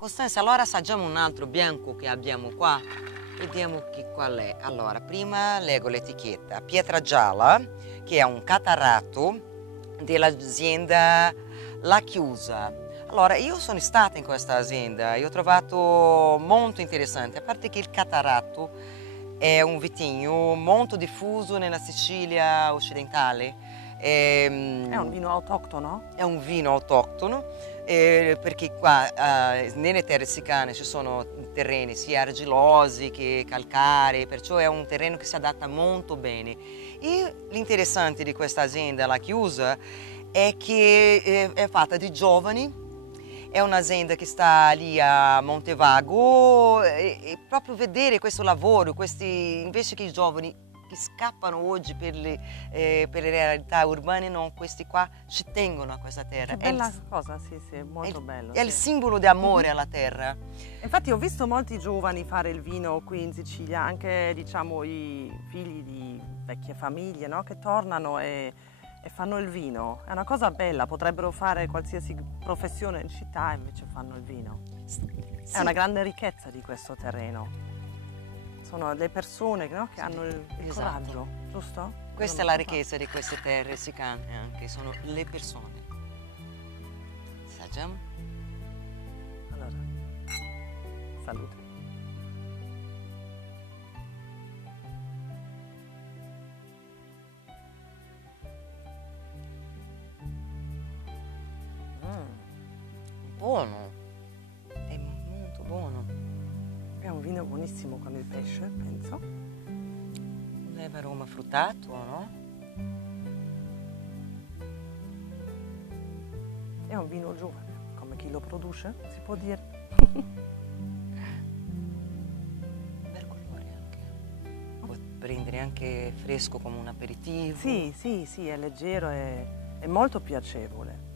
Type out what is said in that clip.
Costanza, allora assaggiamo un altro bianco che abbiamo qua. Vediamo qual è. Allora, prima leggo l'etichetta. Pietra Gialla, che è un catarratto dell'azienda La Chiusa. Allora, io sono stata in questa azienda e ho trovato molto interessante, a parte che il catarratto è un vitigno molto diffuso nella Sicilia occidentale. È un vino autoctono? È un vino autoctono perché qua nelle terre sicane ci sono terreni sia argilosi che calcarei, perciò è un terreno che si adatta molto bene. E l'interessante di questa azienda, La Chiusa, è che è fatta di giovani, è un'azienda che sta lì a Montevago e proprio vedere questo lavoro, questi, invece che i giovani che scappano oggi per le realtà urbane, no, questi qua ci tengono a questa terra. Che bella cosa, sì, è molto bello. È il simbolo di amore alla terra. Infatti ho visto molti giovani fare il vino qui in Sicilia, anche diciamo i figli di vecchie famiglie, no? Che tornano e fanno il vino. È una cosa bella, potrebbero fare qualsiasi professione in città e invece fanno il vino. Sì. È una grande ricchezza di questo terreno. Sono le persone, no, che hanno il coraggio, giusto? Questa è la ricchezza di queste terre sicane anche, sono le persone. Assaggiamo? Allora, salute. Buono, è molto buono. È un vino buonissimo con il pesce, penso. Un leve aroma fruttato, no? È un vino giovane, come chi lo produce, si può dire. Un bel colore anche. Puoi prendere anche fresco come un aperitivo. Sì, è leggero e molto piacevole.